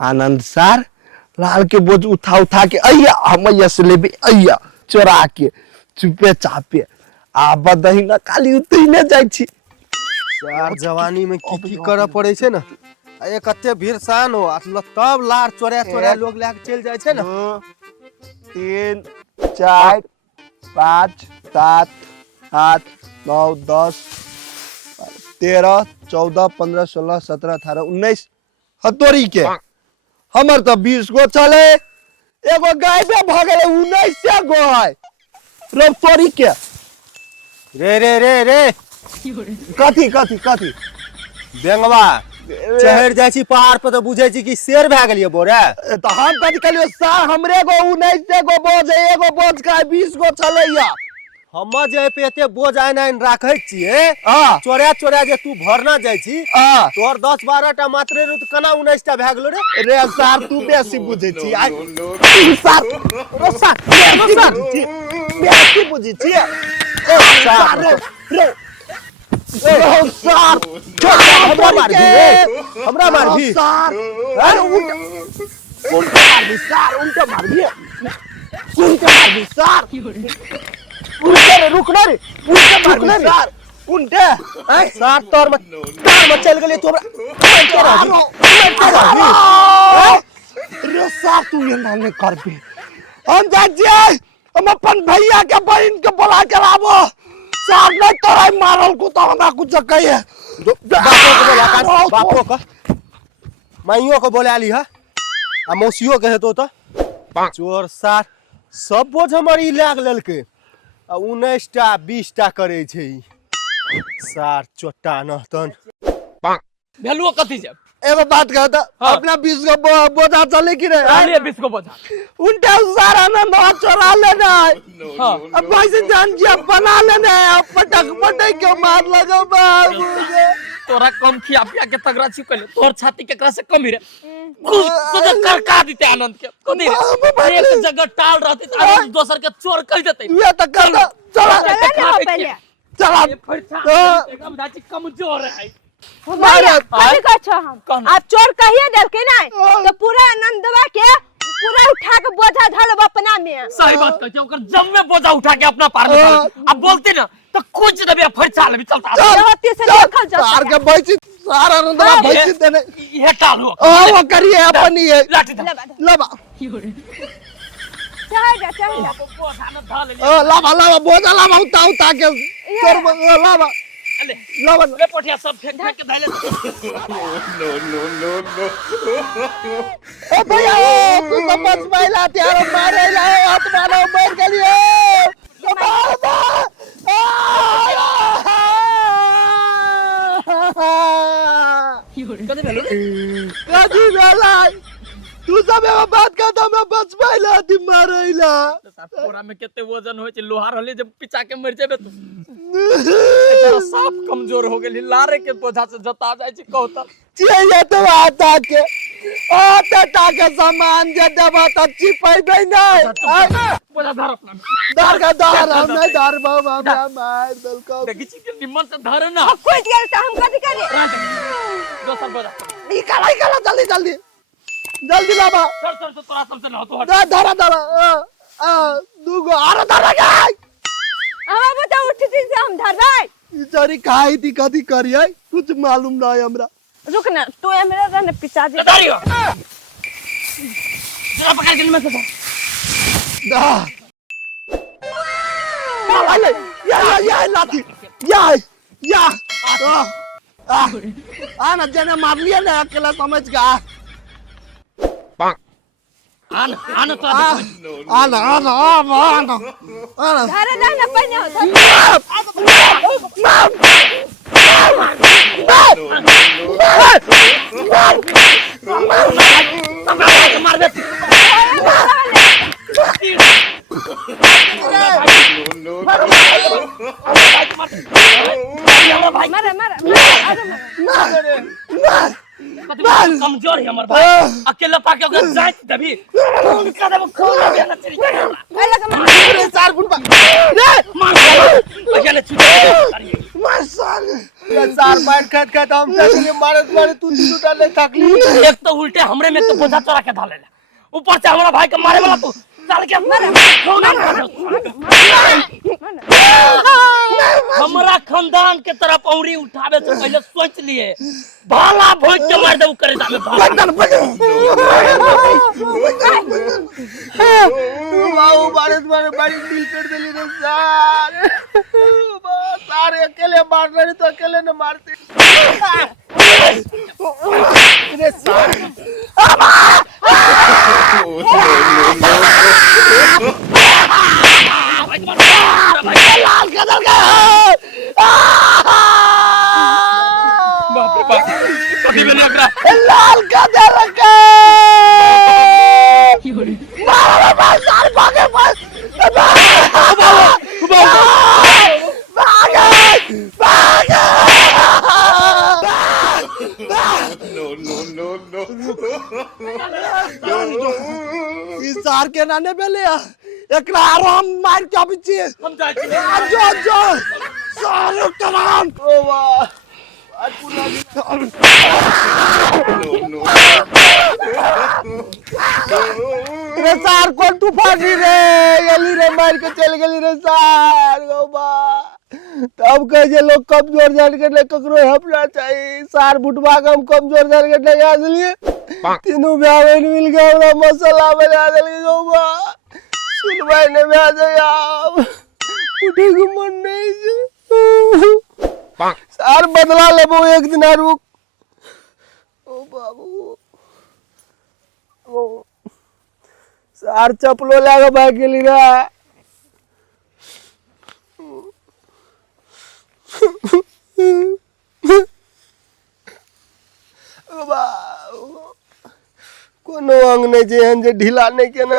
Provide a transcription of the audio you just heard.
आनंद sir लाल के बोझ उठा उठा के अय्या हम से लेबे अय्या चोरा के चुपे चापे आब दही ना खाली उतने जाय छी सर जवानी में की करे पड़े छे ना ए कते भीड़सान हो तब लार चोरा चोरा लोग लेके चल जाय छे ना 3 4 5 7 8 9 10 13 14 15 16 17 18 19 हतोरी के हमर तो 20 गो चले एगो गाय पे भ गेले 19 गो है रतोरी के रे रे रे रे कथी कथी कथी बेंगवा चढ़ जाय छी पहाड़ पे तो बुझै छी कि शेर भए गेलिए बोरे तो हम कथी कहलियो सर हमरे गो 19 गो बोझ है एगो बोझ का 20 गो चलैया हम जे पे एते बोझ आइन राखै छिए चोरा चोरा जे तू भरना जाय छी तोर 10 12 टा मात्र रे तो कना 19 टा भए गेलो रे सर तू बेसी बुझै छी सर बेसी बुझै छी सर हमरा मार भी सर अरे उल्टा मार दी सर उल्टा मार दी सर उल्टे रुकना रे उल्टे मार दी सर उल्टे सर तोर में चल गेली तोरा रे सर तू ये ना कर पे हम जाजिए हम अपन भैया के बहन के बुला के लाबो सर नहीं तोरा मारल को तो हमरा कुछ कहिए बापो को माइयो को बोला ली है आ मौसियो के हेतो तो चोर सार सब बोझ हमर ई लाग लेलके आ 19 टा 20 टा करे छै सार चोटा नहतन भेलुओ कथि जब एगो बात कहता अपना 20 गो बोझा चले कि रे अरे 20 गो बोझा उनटे सारा आनंद चोरा लेना है अब वैसे जान जी बना लेना है पटक पटक के मार लगो बाबू तोरा कम खिया पिया के तगड़ा छिकले तोर छाती केकरा से कम ही रे तो करका देते आनंद के कदी रे एक जगह टाल रहती त आनंद दोसर के चोर कह देते तू ये तक कर चला पहले चला एकदम दाची कमजोर है भैया कथि कह छ हम आप चोर कहिए देल के नहीं तो पूरा आनंदवा के पूरा उठा के बोझा धरब अपना में सही बात कहते ओकर जम में बोझा उठा के अपना पार में अब बोलते ना तो कुछ दबे फरचा ले चलता रहती से देखल जा सार के बैठी सारा आनंदवा बैठी देने ये टाल हो वो करिए अपनी है लाठी लबा चाहे बोझा न ढाल लबा बोझा लबा उता के तोर लबा ले लबा ले पोठिया सब फेंक के धैले नो ओ भैया तू तो बच पाइला त्यार मारे ला हाथ मारो मर गेलियो कथि भेलु कथि भेला तू सब एगो बात कहता मैं बच पाइला ती मारैला पूरा में केते वजन होय छै लोहार हले जब पिचा के मर जेबे तू तेरा साफ कमजोर हो गेली लारे के बोझा से जता जाय छी कहता चाहिए तो आता के के सामान जे देबा त चिपैबे नहीं बोझा धर अपना दार का दार हम नहीं दार बाबा मार दलको देखि छी के निमन से धर ना कोई गेल त हम कथि करे दोसर बोझा निकाल जल्दी जल्दी लाबा सर तोरा सबसे न तो हट धरा दूगो आरो धरा गई अब बता उठती से हम धरबै इचारी खाई थी कथी करिए कुछ मालूम ना है हमरा रुक ना तू हमरा रहने पिताजी दारियो जरा पकड़ के निमन से धर दा अरे या लाठी या आना जने मार लिया ना अकेला समझ का आना तो आना धरे रहने पहने हो मार दे कमजोर है हमार भाई अकेला पाके ओकरा जाइत देबी कदम खोल देना चाहिए अरे 4 फुट खात खात हम तक मारत मारे तू टूटा ले थकली। एक तो उल्टे हमरे में के बोझा चढ़ा के धाले ऊपर से हमारा भाई के मारे वाला तू चल के हमारा खानदान के तरफ औरी उठावे से पहले सोच लिए भाला भोज के मार दे करे जामे बाबू मारत मारे बड़ी दिल कर देली रे सार। सार अकेले मार रहे तो अकेले न मारते रे सार। लाल कदर का बाप रे बाप कभी मैंने अगरा लाल कदर का मार सार भागे बस सार के नाने पे ले एकरा आराम मार के अभी चीज हम जाके जो सारे कराम ओ वाह आज पूरा रे सार कौन तूफानी रे गली रे मार के चल गली रे सार गोबा तब कहे जे लोग कमजोर जान के ले ककरो हपना चाहिए सार बुटवा के हम कमजोर जान के ले आ दिलिए तीनों ब्याह मिल गया हमरा मसाला बना दिलिए गोबा सुन भाई ने ब्याह जाया उठे को मन नहीं से सार बदला लेबो एक दिन आ रुक ओ बाबू ओ सार चपलो लागे भाई के लिए कोनो अंग नहीं जेहन जे ढीला नहीं के ना